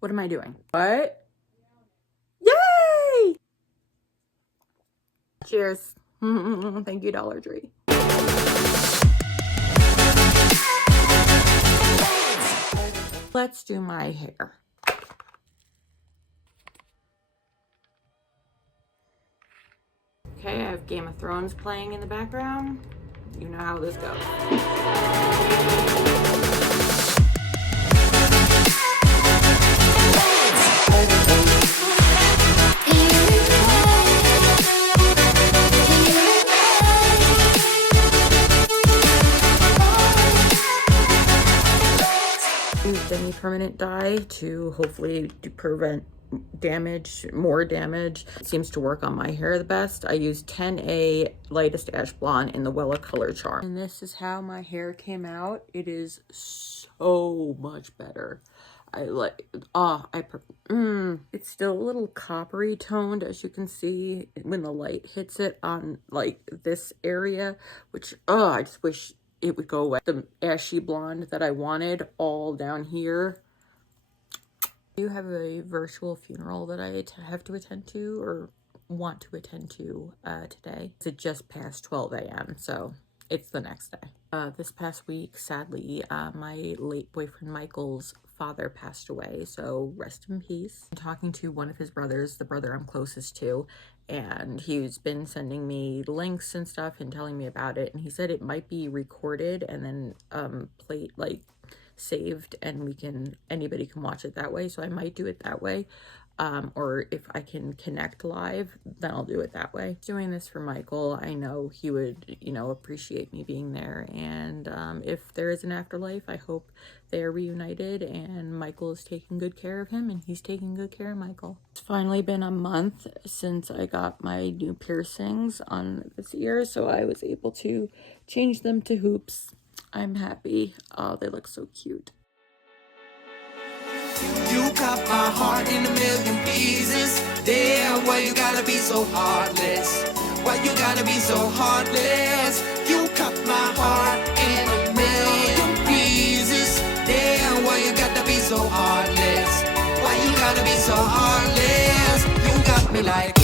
What am I doing? What? Yay! Cheers. Thank you, Dollar Tree. Let's do my hair. Okay, I have Game of Thrones playing in the background. You know how this goes. Semi-permanent dye to hopefully prevent damage, more damage. It seems to work on my hair the best. I used 10A lightest ash blonde in the Wella color charm. And this is how my hair came out. It is so much better. I like, it's still a little coppery toned, as you can see when the light hits it on like this area, which, I just wish it would go away. The ashy blonde that I wanted all down here. I do have a virtual funeral that I have to attend to, or want to attend to today. It just passed 12 a.m. so it's the next day. This past week, sadly, my late boyfriend Michael's father passed away, so rest in peace. I'm talking to one of his brothers, the brother I'm closest to, and he's been sending me links and stuff and telling me about it, and he said it might be recorded and then played, like saved, and anybody can watch it that way, so I might do it that way. Or if I can connect live, then I'll do it that way. Doing this for Michael, I know he would, you know, appreciate me being there. And if there is an afterlife, I hope they're reunited and Michael is taking good care of him and he's taking good care of Michael. It's finally been a month since I got my new piercings on this ear, so I was able to change them to hoops. I'm happy. Oh, they look so cute. You cut my heart in a million pieces. Damn, why you gotta be so heartless? Why you gotta be so heartless? You cut my heart in a million pieces. Damn, why you gotta be so heartless? Why you gotta be so heartless? You got me like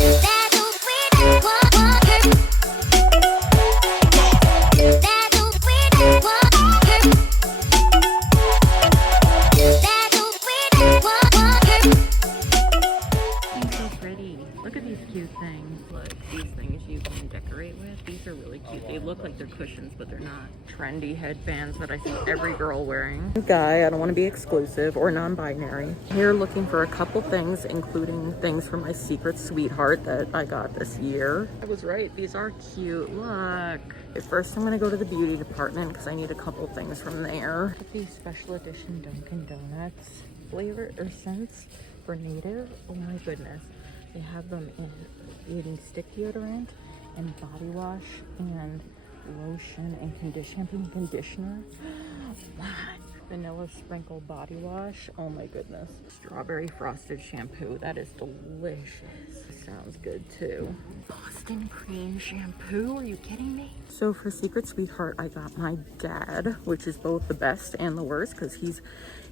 look like they're cushions, but they're not. Trendy headbands that I see every girl wearing. Guy, I don't want to be exclusive or non-binary. Here looking for a couple things, including things from my secret sweetheart that I got this year. I was right, these are cute. Look. First I'm gonna go to the beauty department because I need a couple things from there. These special edition Dunkin' Donuts flavor or scents for native. Oh my goodness. They have them in stick deodorant and body wash and lotion and shampoo and conditioner. What? Vanilla sprinkle body wash. Oh my goodness. Strawberry frosted shampoo. That is delicious. Sounds good too. Boston cream shampoo. Are you kidding me? So for Secret Sweetheart, I got my dad, which is both the best and the worst because he's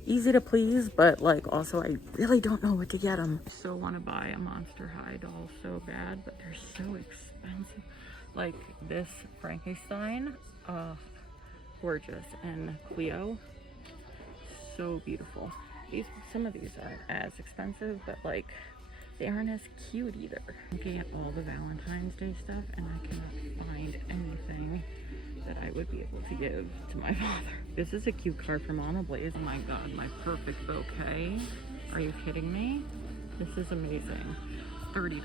easy to please, but like also I really don't know what to get him. I so want to buy a Monster High doll so bad, but they're so expensive. Like this Frankenstein, gorgeous, and Cleo, so beautiful. Some of these aren't as expensive, but like they aren't as cute either. I'm looking at all the Valentine's Day stuff and I cannot find anything that I would be able to give to my father. This is a cute card from Mama Blaze. Oh my god, my perfect bouquet. Are you kidding me? This is amazing. $30.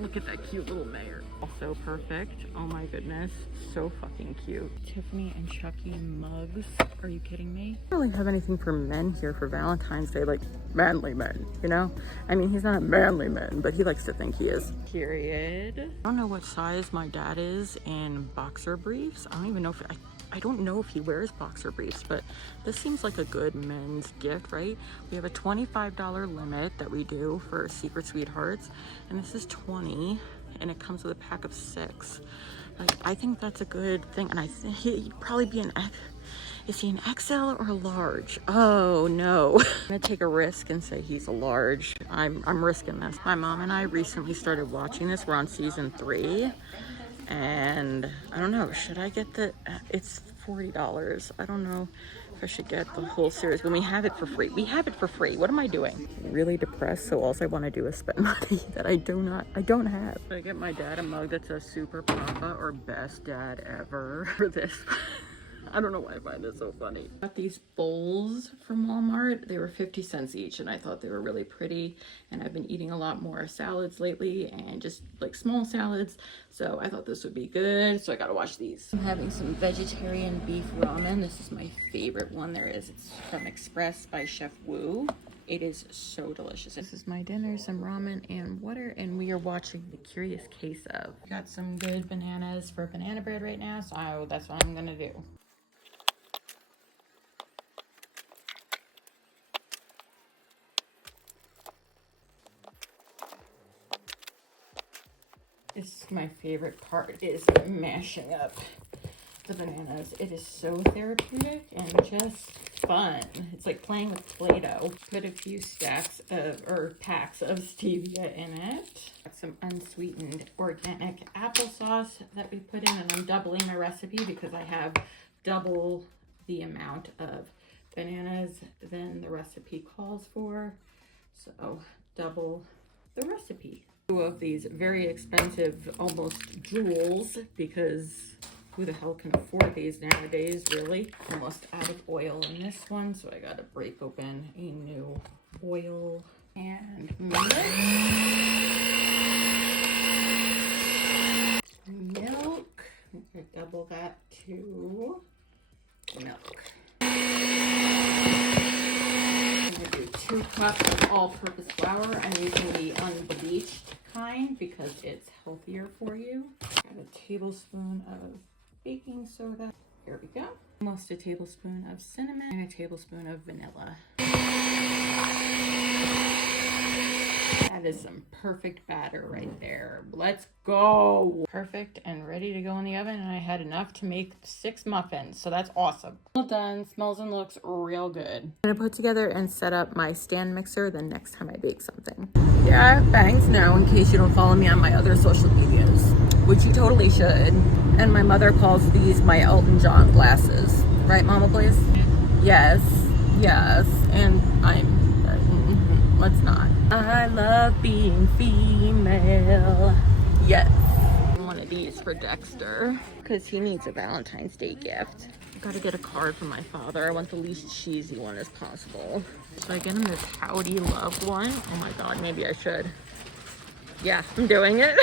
Look at that cute little mayor. Also perfect. Oh my goodness. So fucking cute. Tiffany and Chucky mugs. Are you kidding me? I don't really have anything for men here for Valentine's Day, like manly men, you know? I mean, he's not a manly man, but he likes to think he is. Period. I don't know what size my dad is in boxer briefs. I don't even know if I don't know if he wears boxer briefs, but this seems like a good men's gift, right? We have a $25 limit that we do for Secret Sweethearts, and this is $20, and it comes with a pack of 6. Like, I think that's a good thing, and I think he'd probably be Is he an XL or a large? Oh no. I'm gonna take a risk and say he's a large. I'm risking this. My mom and I recently started watching this. We're on season 3. And I don't know, should I get it's $40. I don't know if I should get the whole series when we have it for free. We have it for free. What am I doing? Really depressed, so all I want to do is spend money that I don't have. I get my dad a mug that says Super Papa or Best Dad Ever for this. I don't know why I find this so funny. I got these bowls from Walmart. They were 50 cents each and I thought they were really pretty. And I've been eating a lot more salads lately and just like small salads. So I thought this would be good. So I gotta watch these. I'm having some vegetarian beef ramen. This is my favorite one there is. It's from Express by Chef Wu. It is so delicious. This is my dinner, some ramen and water, and we are watching The Curious Case of. Got some good bananas for banana bread right now, so that's what I'm gonna do. This is my favorite part, is mashing up the bananas. It is so therapeutic and just fun. It's like playing with Play-Doh. Put a few packs of stevia in it. Got some unsweetened organic applesauce that we put in, and I'm doubling my recipe because I have double the amount of bananas than the recipe calls for. So double the recipe. Two of these very expensive, almost jewels, because who the hell can afford these nowadays, really? Almost out of oil in this one, so I gotta break open a new oil and milk. Milk. I'm gonna double that to milk. I'm gonna do 2 cups of all-purpose flour. I'm using the unbleached kind because it's healthier for you. Got a tablespoon of baking soda. Here we go. Almost a tablespoon of cinnamon and a tablespoon of vanilla. That is some perfect batter right there. Let's go. Perfect and ready to go in the oven, and I had enough to make 6 muffins, so that's awesome. All done. Smells and looks real good. I'm gonna put together and set up my stand mixer the next time I bake something. Here I have bangs now, in case you don't follow me on my other social medias, which you totally should. And my mother calls these my Elton John glasses. Right, Mama Blaze? Yes, yes, and let's not. I love being female. Yes. One of these for Dexter, because he needs a Valentine's Day gift. Gotta get a card from my father. I want the least cheesy one as possible. Should I get him this Howdy Love one? Oh my god, maybe I should. Yeah, I'm doing it.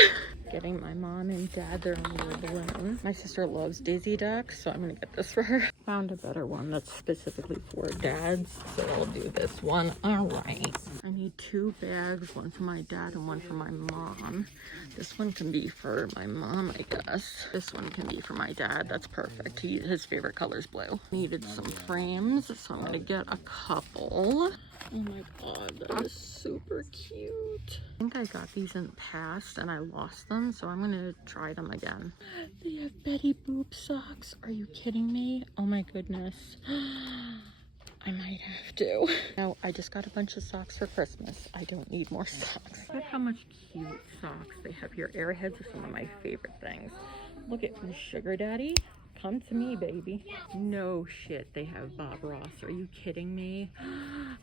Getting my mom and dad their own little balloon. My sister loves Dizzy Ducks, so I'm gonna get this for her. Found a better one that's specifically for dads, so I'll do this one. All right. I need 2 bags, one for my dad and one for my mom. This one can be for my mom, I guess. This one can be for my dad. That's perfect. His favorite color is blue. Needed some frames, so I'm gonna get a couple. Oh my god, that is super cute. I think I got these in the past and I lost them, so I'm gonna try them again. They have Betty Boop socks. Are you kidding me? Oh my goodness. I might have to. No, I just got a bunch of socks for Christmas. I don't need more socks. Look how much cute socks they have here. Airheads are some of my favorite things. Look at the Sugar Daddy. Come to me, baby. No shit, they have Bob Ross. Are you kidding me?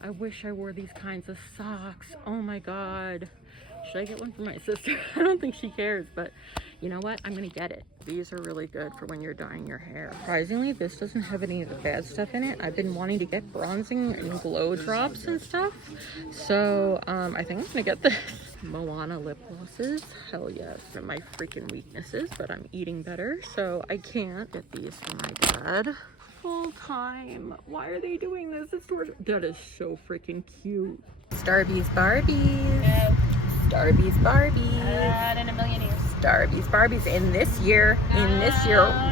I wish I wore these kinds of socks. Oh my god. Should I get one for my sister? I don't think she cares, but you know what? I'm gonna get it. These are really good for when you're dyeing your hair. Surprisingly, this doesn't have any of the bad stuff in it. I've been wanting to get bronzing and glow drops and stuff. So I think I'm gonna get this. Moana lip glosses. Hell yes. They're my freaking weaknesses, but I'm eating better, so I can't get these for my dad. Full time. Why are they doing this? It's torture. That is so freaking cute. Starbies Barbies. No. Starbies Barbies. Not in a million years. Starbies Barbies in this year,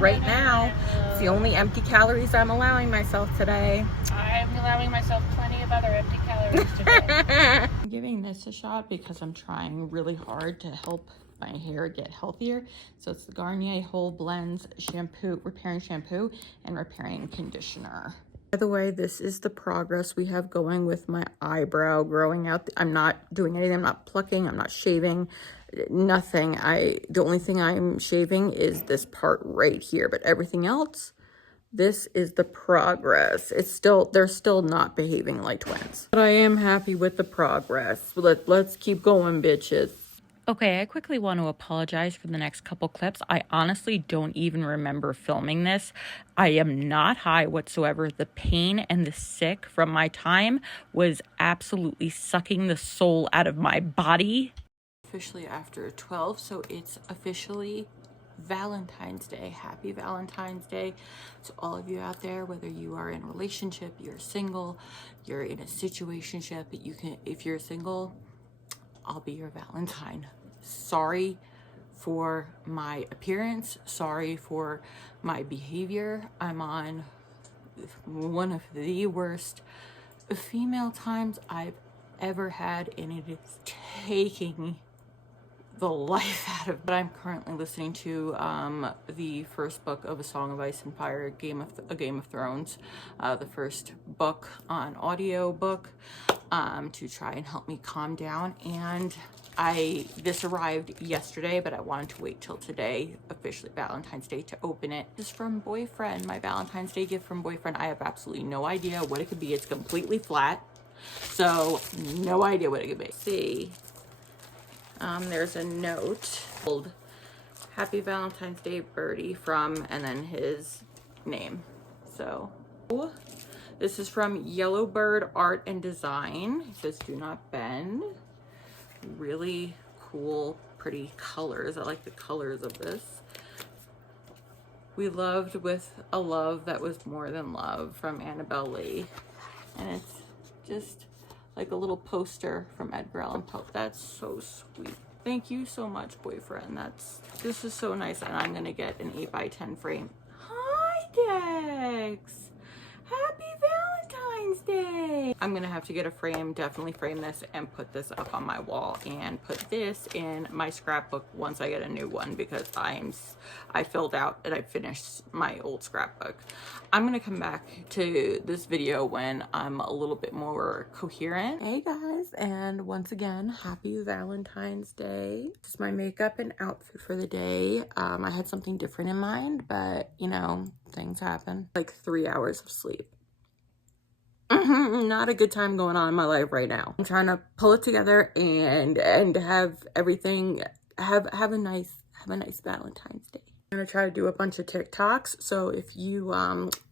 right now. It's the only empty calories I'm allowing myself today. I'm allowing myself plenty of other empty calories today. I'm giving this a shot because I'm trying really hard to help my hair get healthier. So it's the Garnier Whole Blends shampoo, repairing shampoo and repairing conditioner. By the way, this is the progress we have going with my eyebrow growing out. I'm not doing anything. I'm not plucking. I'm not shaving. Nothing. The only thing I'm shaving is this part right here, but everything else, this is the progress. They're still not behaving like twins. But I am happy with the progress. Let's keep going, bitches. Okay, I quickly want to apologize for the next couple clips. I honestly don't even remember filming this. I am not high whatsoever. The pain and the sick from my time was absolutely sucking the soul out of my body. Officially after 12, so it's officially Valentine's Day. Happy Valentine's Day to all of you out there, whether you are in a relationship, you're single, you're in a situationship. If you're single, I'll be your Valentine. Sorry for my appearance. Sorry for my behavior. I'm on one of the worst female times I've ever had, and it is taking the life out of. But I'm currently listening to the first book of A Song of Ice and Fire, A Game of Thrones, the first book on audio book, to try and help me calm down. And this arrived yesterday, but I wanted to wait till today, officially Valentine's Day, to open it. This is from Boyfriend, my Valentine's Day gift from Boyfriend. I have absolutely no idea what it could be. It's completely flat, so no idea what it could be. Let's see. There's a note called Happy Valentine's Day, Birdie, from, and then his name. So this is from Yellowbird Art and Design. It says do not bend. Really cool, pretty colors. I like the colors of this. We loved with a love that was more than love, from Annabelle Lee. And it's just like a little poster from Edgar Allan Poe. That's so sweet. Thank you so much, Boyfriend. This is so nice, and I'm gonna get an 8x10 frame. Hi, Dex. Happy Valentine's Day. I'm gonna have to get a frame, definitely frame this and put this up on my wall, and put this in my scrapbook once I get a new one, because I filled out and I finished my old scrapbook. I'm gonna come back to this video when I'm a little bit more coherent. Hey guys, and once again, happy Valentine's Day. This is my makeup and outfit for the day. I had something different in mind, but you know, things happen. Like 3 hours of sleep. Not a good time going on in my life right now. I'm trying to pull it together and have everything, have a nice Valentine's Day. I'm gonna try to do a bunch of TikToks, so if you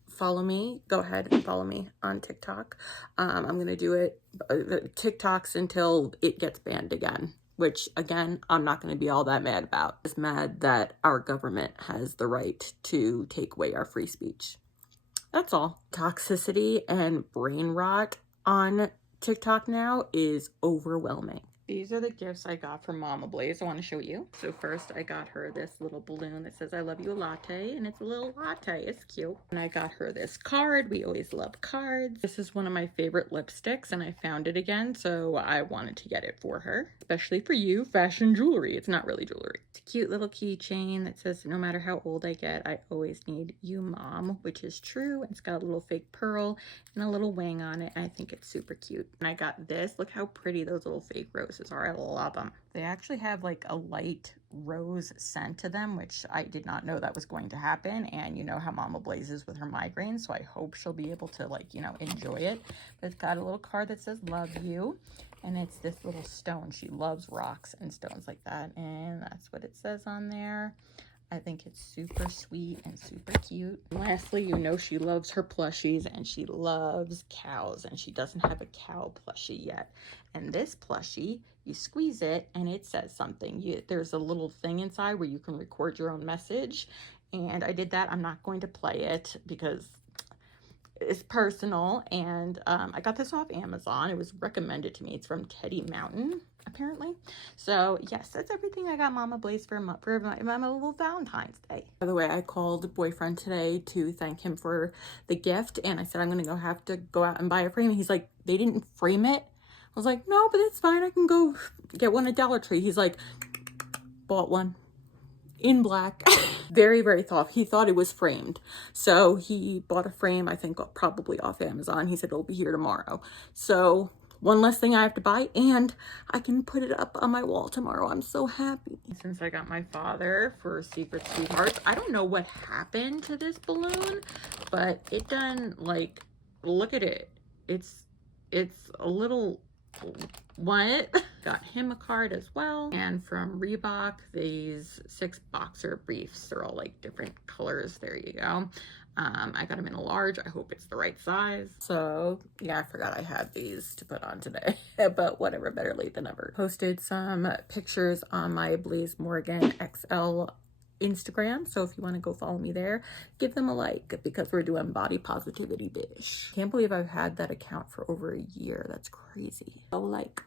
follow me, go ahead and follow me on TikTok. I'm gonna do it TikToks until it gets banned again, which again, I'm not gonna be all that mad about. I'm just mad that our government has the right to take away our free speech. That's all. Toxicity and brain rot on TikTok now is overwhelming. These are the gifts I got from Mama Blaze. I want to show you. So first I got her this little balloon that says I love you, a latte, and it's a little latte. It's cute. And I got her this card. We always love cards. This is one of my favorite lipsticks, and I found it again, so I wanted to get it for her, especially for you. Fashion jewelry. It's not really jewelry. It's a cute little keychain that says no matter how old I get, I always need you, Mom, which is true. It's got a little fake pearl and a little wing on it, and I think it's super cute. And I got this. Look how pretty those little fake roses are. I love them. They actually have like a light rose scent to them, which I did not know that was going to happen. And you know how Mama Blaze is with her migraines, so I hope she'll be able to, like, you know, enjoy it. But it's got a little card that says love you, and it's this little stone. She loves rocks and stones like that, and that's what it says on there. I think it's super sweet and super cute. And lastly, you know she loves her plushies, and she loves cows, and she doesn't have a cow plushie yet. And this plushie, you squeeze it and it says something. There's a little thing inside where you can record your own message, and I did that. I'm not going to play it because it's personal, and I got this off Amazon. It was recommended to me. It's from Teddy Mountain, apparently. So yes, that's everything I got Mama Blaze for my little Valentine's Day. By the way, I called Boyfriend today to thank him for the gift, and I said I'm gonna have to go out and buy a frame, and he's like, they didn't frame it? I was like, no, but it's fine, I can go get one at Dollar Tree. He's like, bought one in black. Very, very thoughtful. He thought it was framed. So he bought a frame, I think probably off Amazon. He said it'll be here tomorrow. So one less thing I have to buy, and I can put it up on my wall tomorrow. I'm so happy. Since I got my father for Secret Sweethearts, I don't know what happened to this balloon, but it done, like, look at it. It's a little, what? Got him a card as well. And from Reebok, these 6 boxer briefs. They're all like different colors. There you go. I got them in a large. I hope it's the right size. So yeah, I forgot I had these to put on today, but whatever, better late than never. Posted some pictures on my Blaze Morgan XL Instagram, so if you want to go follow me there, give them a like, because we're doing body positivity bish. Can't believe I've had that account for over a year. That's crazy. Go like.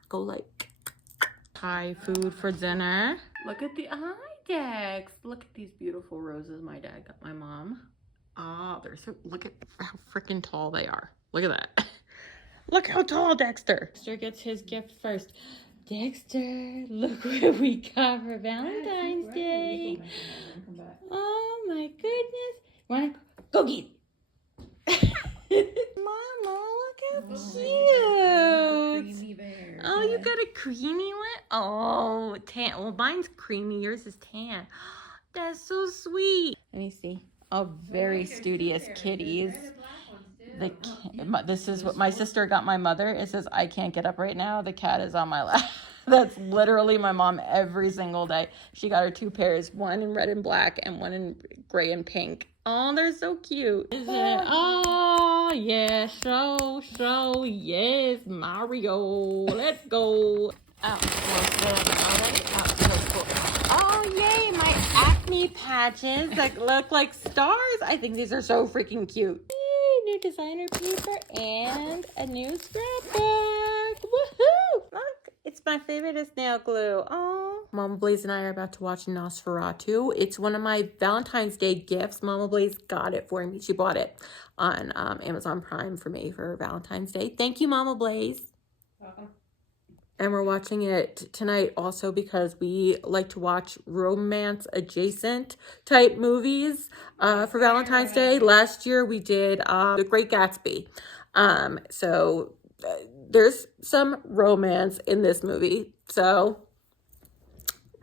Thai food for dinner. Look at the Dex. Look at these beautiful roses my dad got my mom. Ah, they're so, look at how freaking tall they are. Look at that. Look how tall Dexter. Dexter gets his gift first. Dexter, look what we got for Valentine's Day. Oh my goodness. Wanna go get it. Mama, look how cute. Creamy bear. Oh, you got a creamy one? Oh, tan. Well, mine's creamy. Yours is tan. That's so sweet. Let me see. Oh, very studious kitties. This is what my sister got my mother. It says, I can't get up right now. The cat is on my lap. That's literally my mom every single day. She got her 2 pairs, one in red and black and one in gray and pink. Oh, they're so cute. Oh, yeah. Show. Yes, Mario. Let's go. Oh, yay, my acne patches that look like stars. I think these are so freaking cute. New designer paper and a new scrapbook. Woohoo! Look, it's my favorite nail glue. Oh, Mama Blaze and I are about to watch Nosferatu. It's one of my Valentine's Day gifts. Mama Blaze got it for me. She bought it on Amazon Prime for me for Valentine's Day. Thank you, Mama Blaze. Welcome. And we're watching it tonight also because we like to watch romance adjacent type movies for Valentine's Day. Last year we did The Great Gatsby. So there's some romance in this movie. So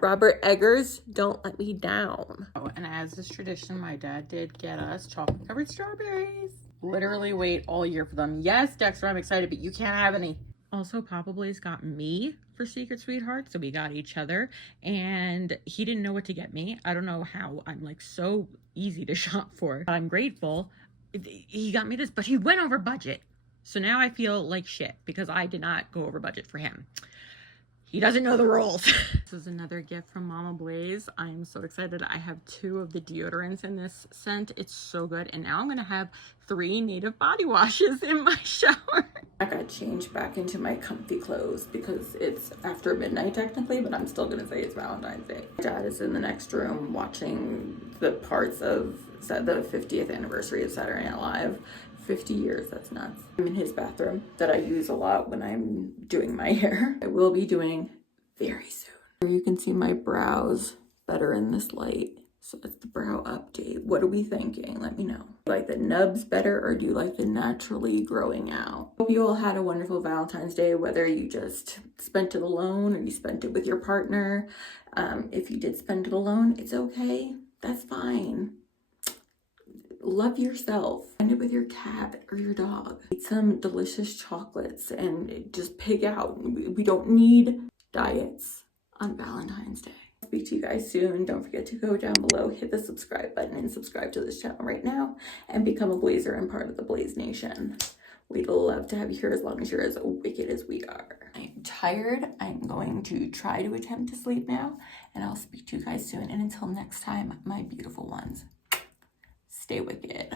Robert Eggers, Don't Let Me Down. Oh, and as is tradition, my dad did get us chocolate covered strawberries. Literally wait all year for them. Yes, Dexter, I'm excited, but you can't have any. Also, Papa Blaze got me for Secret Sweetheart, so we got each other, and he didn't know what to get me. I don't know how I'm like so easy to shop for. I'm grateful. He got me this, but he went over budget. So now I feel like shit because I did not go over budget for him. He doesn't know the rules. This is another gift from Mama Blaze. I am so excited. I have 2 of the deodorants in this scent. It's so good. And now I'm going to have 3 native body washes in my shower. I got changed back into my comfy clothes because it's after midnight technically, but I'm still going to say it's Valentine's Day. My dad is in the next room watching the parts of the 50th anniversary of Saturday Night Live. 50 years, that's nuts. I'm in his bathroom that I use a lot when I'm doing my hair. I will be doing very soon. You can see my brows better in this light. So that's the brow update. What are we thinking? Let me know. Do you like the nubs better or do you like the naturally growing out? Hope you all had a wonderful Valentine's Day, whether you just spent it alone or you spent it with your partner. If you did spend it alone, it's okay. That's fine. Love yourself. Spend it with your cat or your dog. Eat some delicious chocolates and just pig out. We don't need diets on Valentine's Day. I'll speak to you guys soon. Don't forget to go down below, hit the subscribe button, and subscribe to this channel right now and become a Blazer and part of the Blaze Nation. We'd love to have you here as long as you're as wicked as we are. I'm tired. I'm going to try to attempt to sleep now, and I'll speak to you guys soon. And until next time, my beautiful ones, stay wicked.